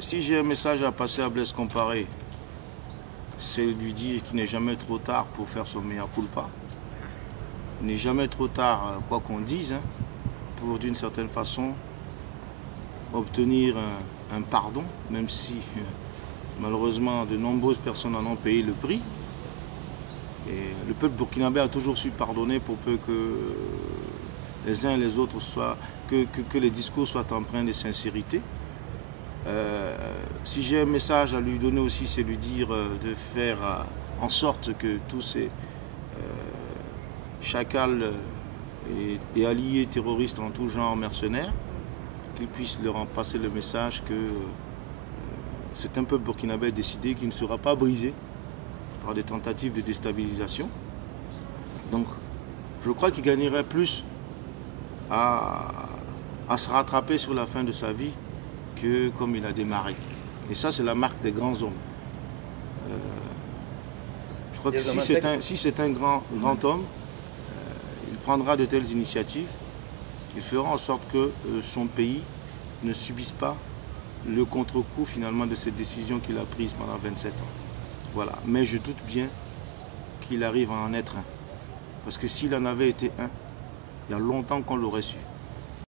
Si j'ai un message à passer à Blaise Compaoré, c'est lui dire qu'il n'est jamais trop tard pour faire son mea culpa. Il n'est jamais trop tard, quoi qu'on dise, hein, pour d'une certaine façon obtenir un pardon, même si malheureusement de nombreuses personnes en ont payé le prix. Et le peuple burkinabé a toujours su pardonner pour peu que les uns et les autres soient, que les discours soient empreints de sincérité. Si j'ai un message à lui donner aussi, c'est lui dire de faire en sorte que tous ces chacals et alliés terroristes en tout genre mercenaires, qu'ils puissent leur en passer le message que c'est un peuple burkinabé décidé qui ne sera pas brisé par des tentatives de déstabilisation. Donc je crois qu'il gagnerait plus à se rattraper sur la fin de sa vie que comme il a démarré. Et ça, c'est la marque des grands hommes. Je crois que si c'est un grand homme, il prendra de telles initiatives, il fera en sorte que son pays ne subisse pas le contre-coup finalement de cette décision qu'il a prise pendant 27 ans. Voilà. Mais je doute bien qu'il arrive à en être un. Parce que s'il en avait été un, il y a longtemps qu'on l'aurait su.